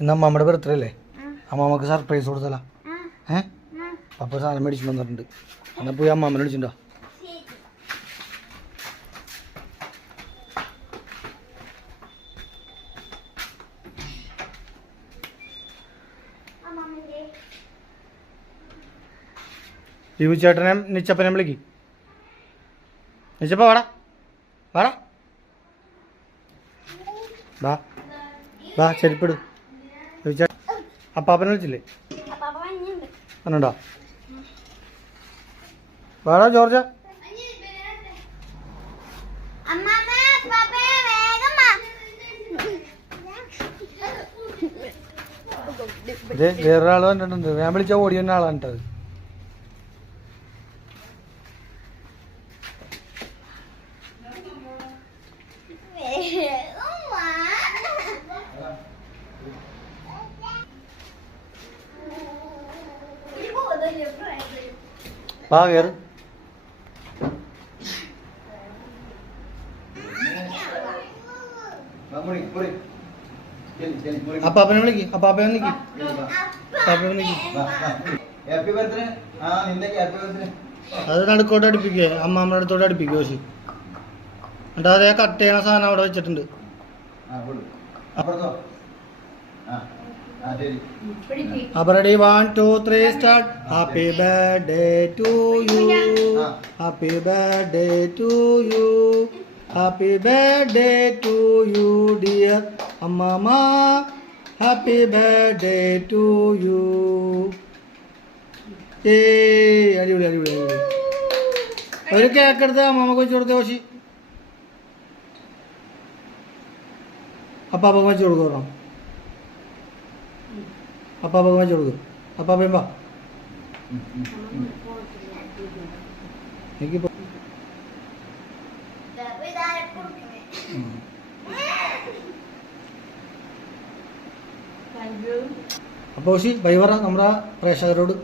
ഇന്ന് അമ്മാമ്മയുടെ ബർത്ത്ഡേ അല്ലേ? അമ്മാമ്മക്ക് സർപ്രൈസ് കൊടുത്തല്ല. പപ്പ സാധനം മേടിച്ചിട്ട് വന്നിട്ടുണ്ട്. എന്നാൽ പോയി അമ്മാമ്മനെ വിളിച്ചിട്ടുണ്ടോ? യു ചേട്ടനെ നിച്ചപ്പനെ വിളിക്ക്. നിച്ചപ്പ വാടാ വാടാ വാ വാ ചെരുപ്പിട്. അപ്പാപ്പനെ വിളിച്ചില്ലേ? പറഞ്ഞോ വാടാ ജോർജ. ഇത് വേറൊരാൾ കണ്ടിട്ടുണ്ട്. ഞാൻ വിളിച്ച ഓടി തന്നെ ആളാണ് കേട്ടത്. വാ കയറ്. അപ്പാപ്പനെ വിളിക്ക്. അപ്പാപ്പനെ നിൽക്കി. അപ്പാപ്പനെ നിൽക്കി. അത് നടുക്കോട്ട് അടുപ്പിക്കേ. അമ്മാമ്മയുടെ അടുത്തോട്ട് അടുപ്പിക്കുക. പക്ഷേ എന്നിട്ട് അതേ കട്ട് ചെയ്യണ സാധനം അവിടെ വെച്ചിട്ടുണ്ട്. അപ്പൊ ready 1 2 3 start. Happy birthday to you. Happy birthday to you. Happy birthday to you dear അമ്മാമ. Happy birthday to you. അടിപൊളി അടിപൊളി അടിപൊളി. ഒരു കേക്ക് എടുത്ത് അമ്മാമ്മക്ക് വെച്ച് കൊടുത്തേ. ഓശി അപ്പാപ്പ വെച്ച് കൊടുക്കണം. അപ്പാപ്പ വെച്ച് കൊടുക്കും. അപ്പാപ്പയും വാ. എനിക്കിപ്പോ അപ്പോൾ ഓശി ബൈ പറ നമ്മുടെ പ്രേക്ഷകരോട്.